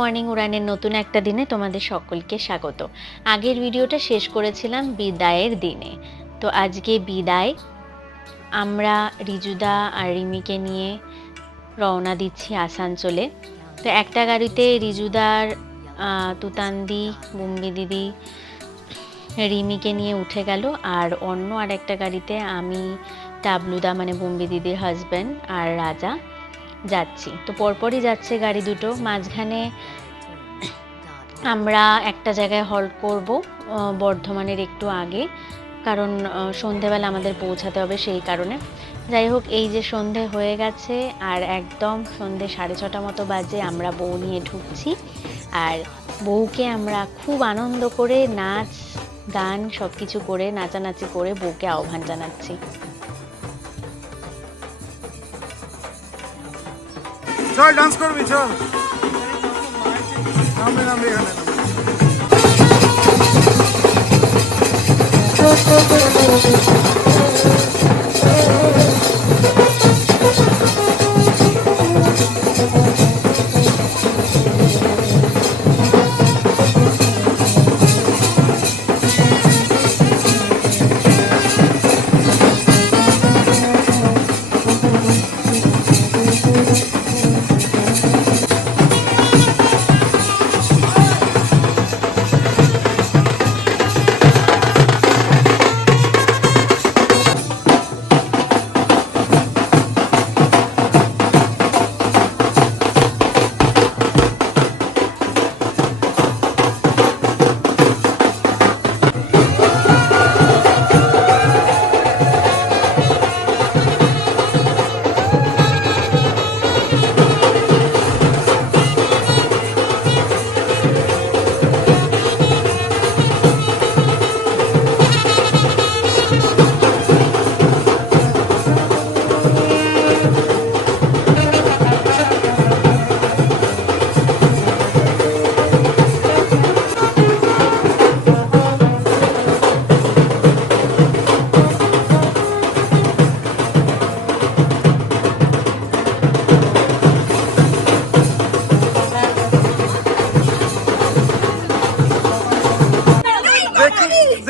Morning উড়ানের নতুন একটা দিনে তোমাদের সকলকে স্বাগত। আগের ভিডিওটা শেষ করেছিলাম বিদায়ের দিনে, তো আজকে বিদায়। আমরা রিজুদা আর রিমিকে নিয়ে রওনা দিচ্ছি আসানসোলে। তো একটা গাড়িতে রিজুদার তুতান্দি, বুম্বি দিদি, রিমিকে নিয়ে উঠে গেল, আর অন্য আরেকটা গাড়িতে আমি, টাবলুদা মানে বুম্বি দিদির হাজব্যান্ড আর রাজা যাচ্ছি। তো পরপরই যাচ্ছে গাড়ি দুটো। মাঝখানে আমরা একটা জায়গায় হল্ট করব, বর্ধমানের একটু আগে, কারণ সন্ধেবেলা আমাদের পৌঁছাতে হবে, সেই কারণে। যাই হোক, এই যে সন্ধে হয়ে গেছে আর একদম সন্ধে 6:30 মতো বাজে, আমরা বউ নিয়ে ঢুকছি। আর বউকে আমরা খুব আনন্দ করে নাচ গান সব কিছু করে, নাচানাচি করে বউকে আহ্বান জানাচ্ছি। চল ডান্স করবি, চল নামবে নামবে এখানে।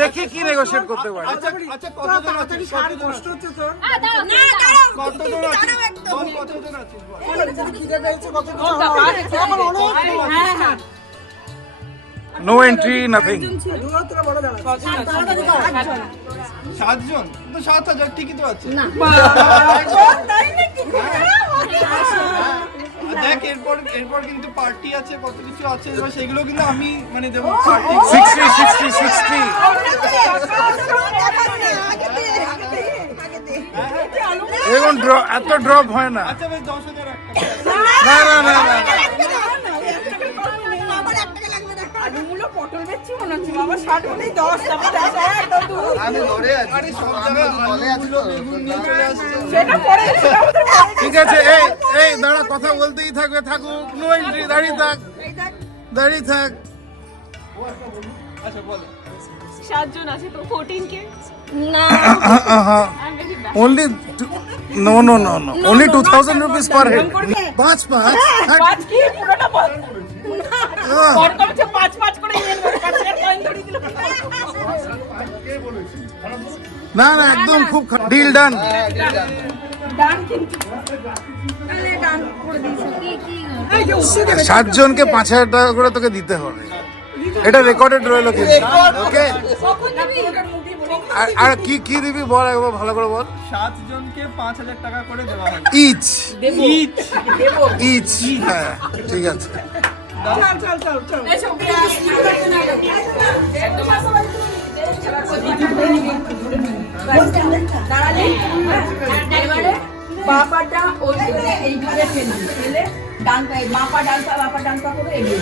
দেখি কি নেগোশিয়েট করতে পারি। আচ্ছা কতজন আছিস? কষ্ট হচ্ছে তোর? না দাঁড়াও, কতজন আছিস? বল কতজন আছিস? হ্যাঁ নো এন্ট্রি, নাথিং। 7 জন তো 7,000 ঠিকই তো আছে। দেখ এরপর কিন্তু পার্টি আছে, কত কিছু আছে, এবার সেগুলো কিন্তু আমি মানে দেবো। 60 60 60 এখন এত ড্রপ হয় না। আচ্ছা বেশ 10,000 একটা। না না না না, পটল বেচছি মনে হচ্ছে বাবা, 60 হলেই 10, আমি ধরে আছি। আরে সব জায়গায় আলুগুলো বেগুন নিয়ে চলে আসছে। সেটা পরে ঠিক আছে। এই এই দাঁড়া, কথা বলতেই থাকবে, থাকুক। নো এন্ট্রি, দাঁড়িয়ে থাক, দাঁড়িয়ে থাক। আচ্ছা বল। 7 জন আছে তো 14 কে না, Only no no no no, only 2,000 rupees per head. 5 5 কি পুরোটা বল কত হচ্ছে 5 করে নিয়ে নেব, 5 এর কয়েন ধরে দিল। না না, একদম খুব ডিল ডান। ডান কিন্তু আরে ডান করে দিছো কি কি এই যে উঠে গেল। 7 জনকে 5,000 টাকা করে তোকে দিতে হবে, এটা রেকর্ডেড রইলো কিন্তু। ওকে, কখন দিবি ওটার মুখে বলি। আর কি কি দিবি বল, একবার ভালো করে বল। 7 জনকে 5,000 টাকা করে দেওয়া হবে। ইচ দেবো দেবো ইচ, হ্যাঁ ঠিক আছে। চল এই সব দাঁড়ালে এবারে বাপাটা ওই এইভাবে ফেলে ডান পায়ে বাপা ডান পা করে এগিয়ে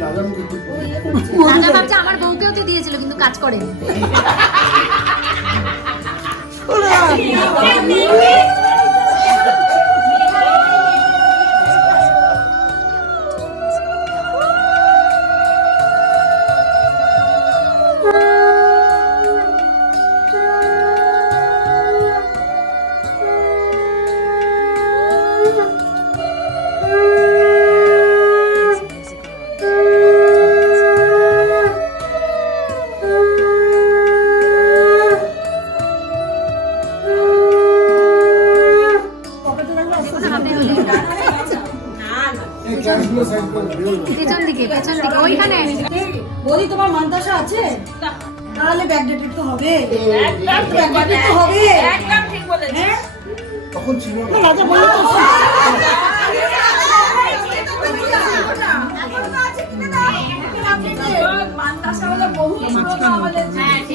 রাজা ভাবছে আমার বউকেও তো দিয়েছিল কিন্তু কাজ করেনি। পেছন দিকে ওইখানে। বৌদি তোমার মানতাসা আছে? তাহলে ব্যাকডেটেড তো হবে, ব্যাকডেটেড তো হবে। একদম ঠিক বলেছিস। হ্যাঁ তখন ছিল না। রাজা বললো তো মানতাসা হলো বহু পুরনো আমলের জিনিস।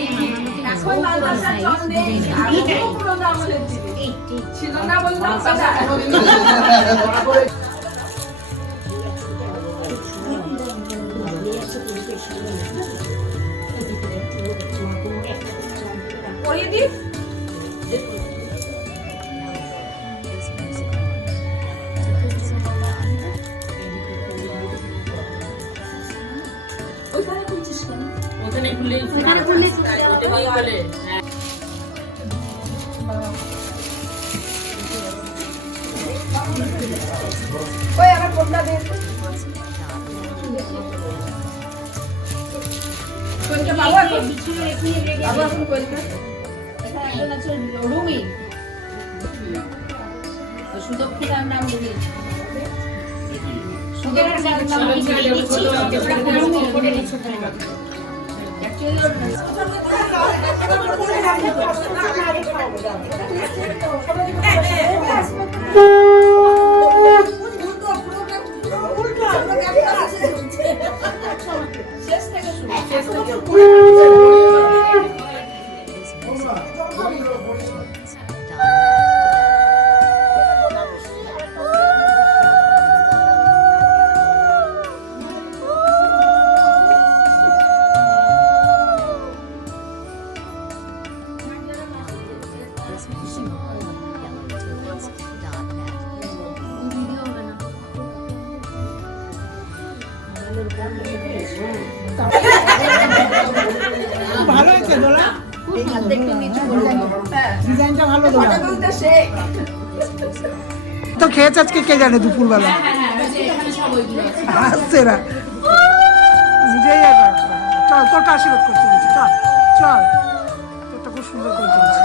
এখন মানতাসা চল নেই, আগে বহু পুরনো আমলের জিনিস ছিল না বললাম কথা। পরিয়ে দিস। ওখানে খুলছিস কেন? ওখানে খুললে ওইটা দিয়ে বলে। ওই আমার ফোনটা দে। কোনটা বাবু এখন বাবু এখন কোনটা? এখানে একজন আছে রুমি। তো সুদক্ষিণার নাম রুমি। সুদক্ষিণার নাম শেষ থেকে ভালো হয়েছে দোলা, ডিজাইনটা ভালো দোলা। তো খেয়েছে আজকে কে জানে দুপুরবেলা আসছে না নিজেই। চল তোরটা আশীর্বাদ করতে বলছি, চল চল তোরটা খুব সুন্দর করে চলছে।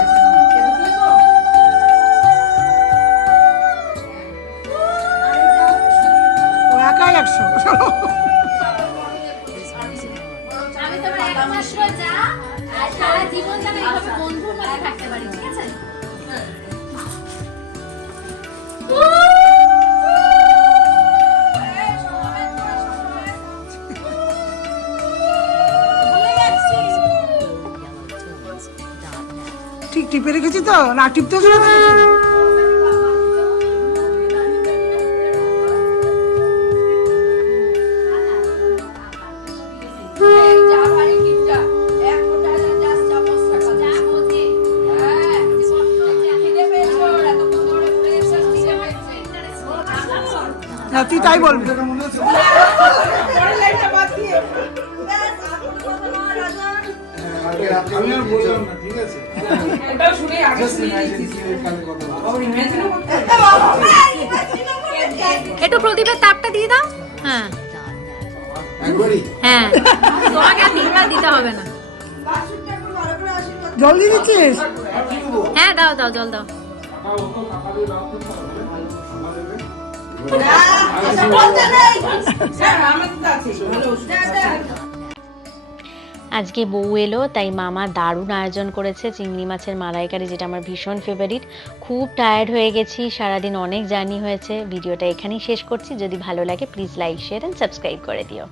ও একাই 100। আমি তোমার এক মাস যা আর সারা জীবন যেন এইভাবে বন্ধুর মধ্যে থাকতে পারি, ঠিক আছে? ঠিক টিপে রেখেছি তো, না টিপতেও শুনে রেখেছি। হ্যাঁ তুই তাই বলবি। আমি আর বললাম না, ঠিক আছে? একটু প্রদীপের তাপটা দিয়ে দাও। হ্যাঁ হ্যাঁ, তোমাকে আর তিনবার দিতে হবে না। জল দিয়ে দিচ্ছিস? হ্যাঁ দাও দাও, জল দাও। আজকে বউ এলো তাই মামা দারুণ আয়োজন করেছে চিংড়ি মাছের মালাইকারি, যেটা আমার ভীষণ ফেভারিট। খুব টায়ার্ড হয়ে গেছি, সারাদিন অনেক জার্নি হয়েছে। ভিডিওটা এখানেই শেষ করছি। যদি ভালো লাগে please like, share and subscribe করে দিও।